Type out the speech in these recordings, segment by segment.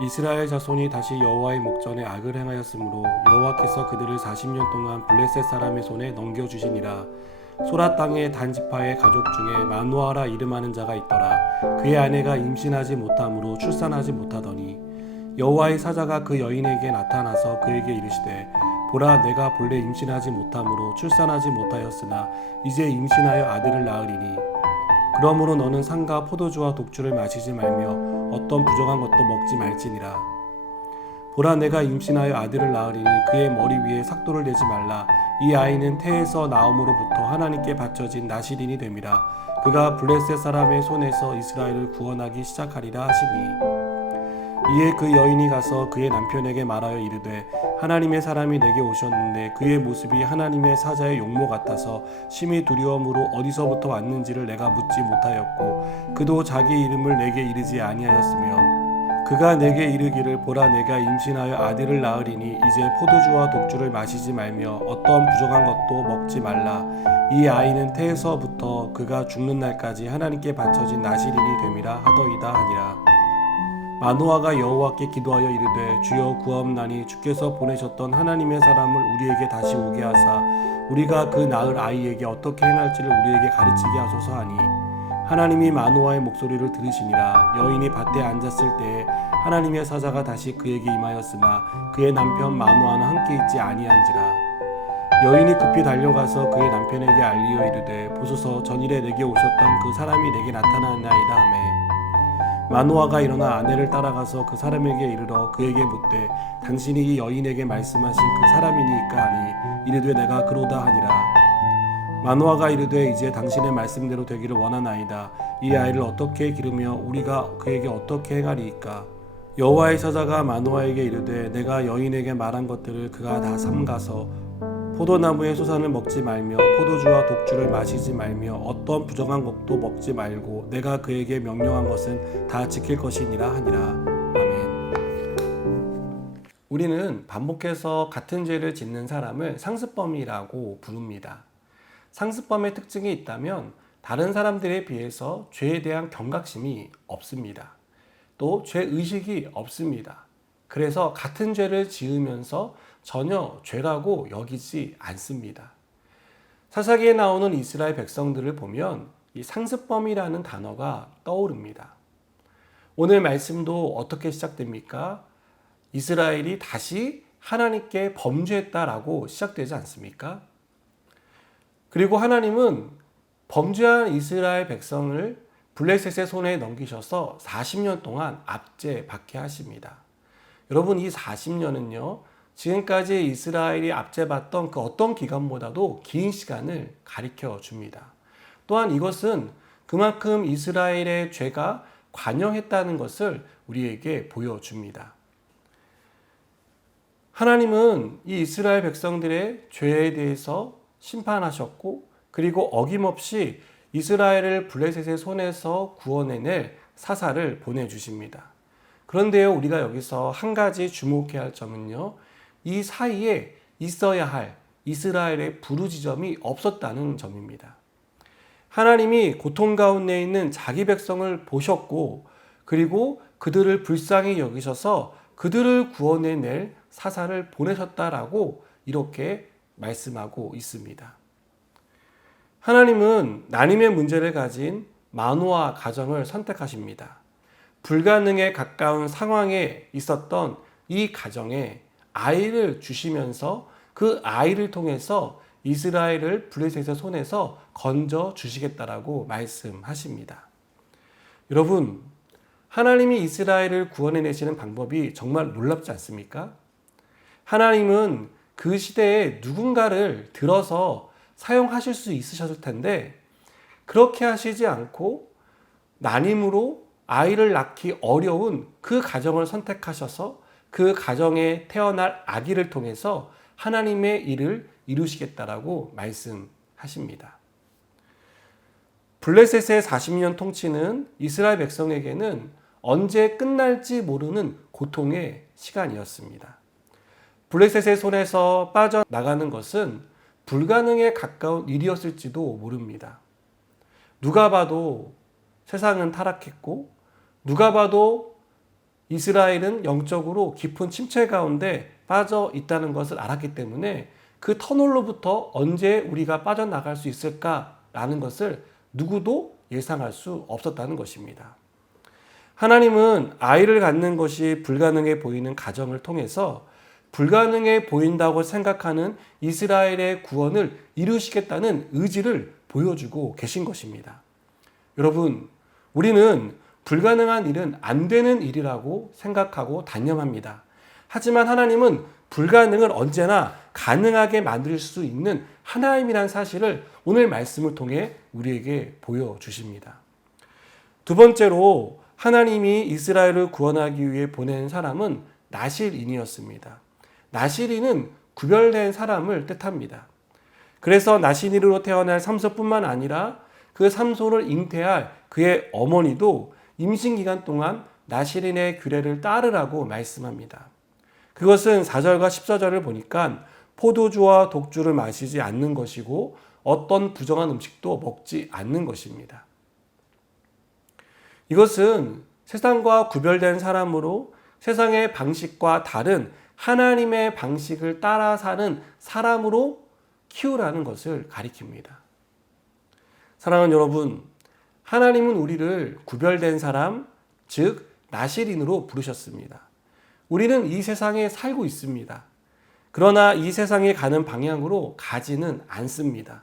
이스라엘 자손이 다시 여호와의 목전에 악을 행하였으므로 여호와께서 그들을 40년 동안 블레셋 사람의 손에 넘겨주시니라. 소라 땅의 단 지파의 가족 중에 마누아라 이름하는 자가 있더라. 그의 아내가 임신하지 못함으로 출산하지 못하더니 여호와의 사자가 그 여인에게 나타나서 그에게 이르시되 보라, 내가 본래 임신하지 못함으로 출산하지 못하였으나 이제 임신하여 아들을 낳으리니 그러므로 너는 상과 포도주와 독주를 마시지 말며 어떤 부정한 것도 먹지 말지니라. 보라, 내가 임신하여 아들을 낳으리니 그의 머리 위에 삭도를 대지 말라. 이 아이는 태에서 나옴으로부터 하나님께 바쳐진 나실인이 됨이라. 그가 블레셋 사람의 손에서 이스라엘을 구원하기 시작하리라 하시니 이에 그 여인이 가서 그의 남편에게 말하여 이르되 하나님의 사람이 내게 오셨는데 그의 모습이 하나님의 사자의 용모 같아서 심히 두려움으로 어디서부터 왔는지를 내가 묻지 못하였고 그도 자기 이름을 내게 이르지 아니하였으며 그가 내게 이르기를 보라, 내가 임신하여 아들을 낳으리니 이제 포도주와 독주를 마시지 말며 어떤 부정한 것도 먹지 말라. 이 아이는 태에서부터 그가 죽는 날까지 하나님께 바쳐진 나실인이 됨이라 하더이다 하니라. 마노아가 여호와께 기도하여 이르되 주여 구하옵나니 주께서 보내셨던 하나님의 사람을 우리에게 다시 오게 하사 우리가 그 낳을 아이에게 어떻게 행할지를 우리에게 가르치게 하소서 하니 하나님이 마노아의 목소리를 들으시니라. 여인이 밭에 앉았을 때에 하나님의 사자가 다시 그에게 임하였으나 그의 남편 마노아는 함께 있지 아니한지라. 여인이 급히 달려가서 그의 남편에게 알리어 이르되 보소서, 전일에 내게 오셨던 그 사람이 내게 나타나나이다 하매 마노아가 일어나 아내를 따라가서 그 사람에게 이르러 그에게 묻되 당신이 이 여인에게 말씀하신 그 사람이니까 하니 이르되 내가 그로다 하니라. 마노아가 이르되 이제 당신의 말씀대로 되기를 원하나이다. 이 아이를 어떻게 기르며 우리가 그에게 어떻게 행하리이까. 여호와의 사자가 마노아에게 이르되 내가 여인에게 말한 것들을 그가 다 삼가서 포도나무의 소산을 먹지 말며 포도주와 독주를 마시지 말며 어떤 부정한 것도 먹지 말고 내가 그에게 명령한 것은 다 지킬 것이니라 하니라. 아멘. 우리는 반복해서 같은 죄를 짓는 사람을 상습범이라고 부릅니다. 상습범의 특징이 있다면 다른 사람들에 비해서 죄에 대한 경각심이 없습니다. 또 죄의식이 없습니다. 그래서 같은 죄를 지으면서 전혀 죄라고 여기지 않습니다. 사사기에 나오는 이스라엘 백성들을 보면 이 상습범이라는 단어가 떠오릅니다. 오늘 말씀도 어떻게 시작됩니까? 이스라엘이 다시 하나님께 범죄했다라고 시작되지 않습니까? 그리고 하나님은 범죄한 이스라엘 백성을 블레셋의 손에 넘기셔서 40년 동안 압제받게 하십니다. 여러분, 이 40년은요 지금까지 이스라엘이 압제받던 그 어떤 기간보다도 긴 시간을 가리켜 줍니다. 또한 이것은 그만큼 이스라엘의 죄가 관영했다는 것을 우리에게 보여줍니다. 하나님은 이 이스라엘 백성들의 죄에 대해서 심판하셨고 그리고 어김없이 이스라엘을 블레셋의 손에서 구원해낼 사사를 보내주십니다. 그런데요, 우리가 여기서 한 가지 주목해야 할 점은요, 이 사이에 있어야 할 이스라엘의 부르짖음이 없었다는 점입니다. 하나님이 고통 가운데 있는 자기 백성을 보셨고 그리고 그들을 불쌍히 여기셔서 그들을 구원해낼 사사를 보내셨다라고 이렇게 말씀하고 있습니다. 하나님은 난임의 문제를 가진 마노아 가정을 선택하십니다. 불가능에 가까운 상황에 있었던 이 가정에 아이를 주시면서 그 아이를 통해서 이스라엘을 블레셋의 손에서 건져 주시겠다라고 말씀하십니다. 여러분, 하나님이 이스라엘을 구원해내시는 방법이 정말 놀랍지 않습니까? 하나님은 그 시대에 누군가를 들어서 사용하실 수 있으셨을 텐데 그렇게 하시지 않고 난임으로 아이를 낳기 어려운 그 가정을 선택하셔서 그 가정에 태어날 아기를 통해서 하나님의 일을 이루시겠다라고 말씀하십니다. 블레셋의 40년 통치는 이스라엘 백성에게는 언제 끝날지 모르는 고통의 시간이었습니다. 블레셋의 손에서 빠져나가는 것은 불가능에 가까운 일이었을지도 모릅니다. 누가 봐도 세상은 타락했고 누가 봐도 이스라엘은 영적으로 깊은 침체 가운데 빠져 있다는 것을 알았기 때문에 그 터널로부터 언제 우리가 빠져나갈 수 있을까라는 것을 누구도 예상할 수 없었다는 것입니다. 하나님은 아이를 갖는 것이 불가능해 보이는 가정을 통해서 불가능해 보인다고 생각하는 이스라엘의 구원을 이루시겠다는 의지를 보여주고 계신 것입니다. 여러분, 우리는 불가능한 일은 안 되는 일이라고 생각하고 단념합니다. 하지만 하나님은 불가능을 언제나 가능하게 만들 수 있는 하나님이란 사실을 오늘 말씀을 통해 우리에게 보여주십니다. 두 번째로 하나님이 이스라엘을 구원하기 위해 보낸 사람은 나실인이었습니다. 나실인은 구별된 사람을 뜻합니다. 그래서 나실인으로 태어날 삼손뿐만 아니라 그 삼손을 잉태할 그의 어머니도 임신기간 동안 나실인의 규례를 따르라고 말씀합니다. 그것은 4절과 14절을 보니까 포도주와 독주를 마시지 않는 것이고 어떤 부정한 음식도 먹지 않는 것입니다. 이것은 세상과 구별된 사람으로 세상의 방식과 다른 하나님의 방식을 따라 사는 사람으로 키우라는 것을 가리킵니다. 사랑하는 여러분, 하나님은 우리를 구별된 사람, 즉 나실인으로 부르셨습니다. 우리는 이 세상에 살고 있습니다. 그러나 이 세상에 가는 방향으로 가지는 않습니다.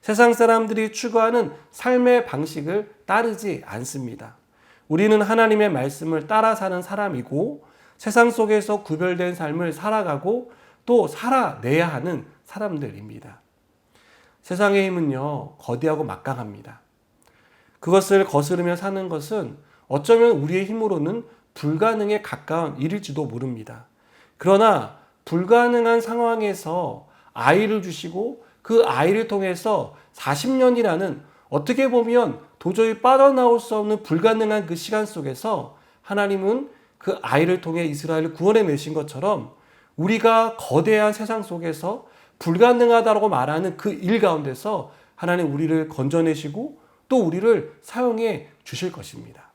세상 사람들이 추구하는 삶의 방식을 따르지 않습니다. 우리는 하나님의 말씀을 따라 사는 사람이고 세상 속에서 구별된 삶을 살아가고 또 살아내야 하는 사람들입니다. 세상의 힘은요, 거대하고 막강합니다. 그것을 거스르며 사는 것은 어쩌면 우리의 힘으로는 불가능에 가까운 일일지도 모릅니다. 그러나 불가능한 상황에서 아이를 주시고 그 아이를 통해서 40년이라는 어떻게 보면 도저히 빠져나올 수 없는 불가능한 그 시간 속에서 하나님은 그 아이를 통해 이스라엘을 구원해내신 것처럼 우리가 거대한 세상 속에서 불가능하다고 말하는 그 일 가운데서 하나님 우리를 건져내시고 또 우리를 사용해 주실 것입니다.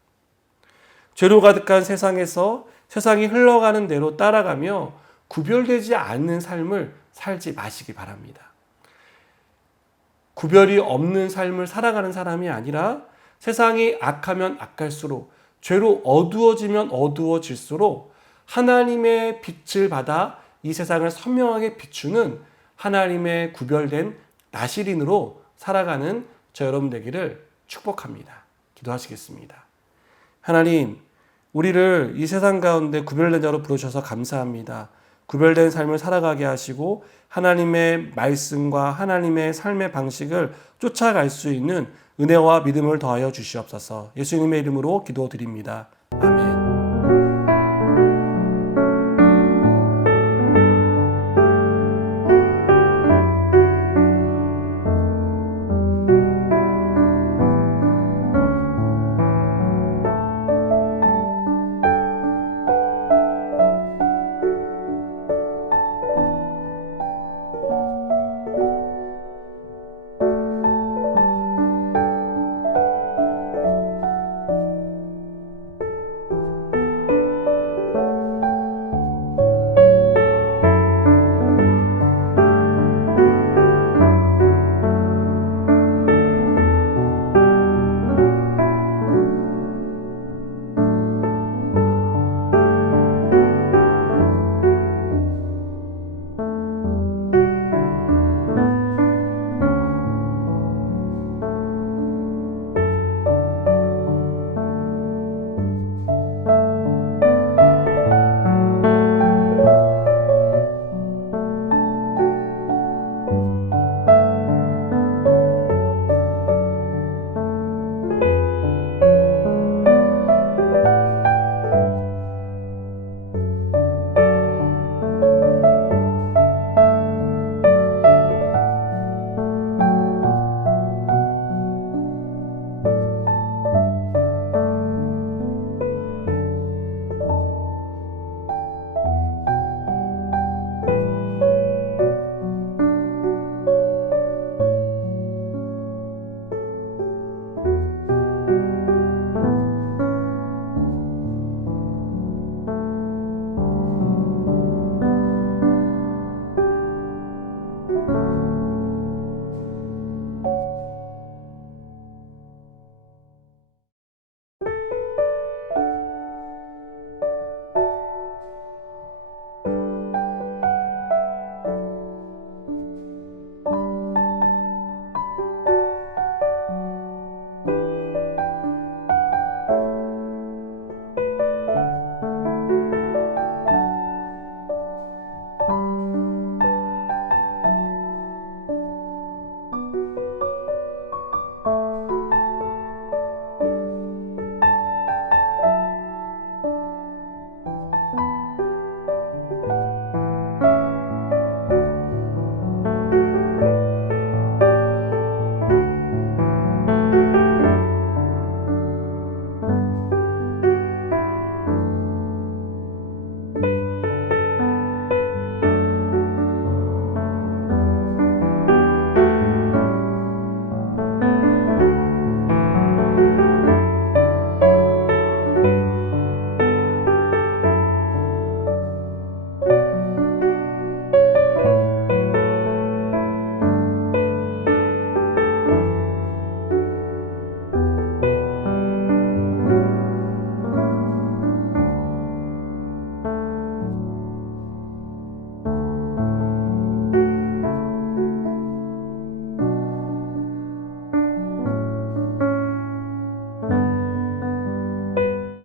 죄로 가득한 세상에서 세상이 흘러가는 대로 따라가며 구별되지 않는 삶을 살지 마시기 바랍니다. 구별이 없는 삶을 살아가는 사람이 아니라 세상이 악하면 악할수록 죄로 어두워지면 어두워질수록 하나님의 빛을 받아 이 세상을 선명하게 비추는 하나님의 구별된 나실인으로 살아가는 저 여러분 되기를 축복합니다. 기도하시겠습니다. 하나님, 우리를 이 세상 가운데 구별된 자로 부르셔서 감사합니다. 구별된 삶을 살아가게 하시고 하나님의 말씀과 하나님의 삶의 방식을 쫓아갈 수 있는 은혜와 믿음을 더하여 주시옵소서. 예수님의 이름으로 기도드립니다.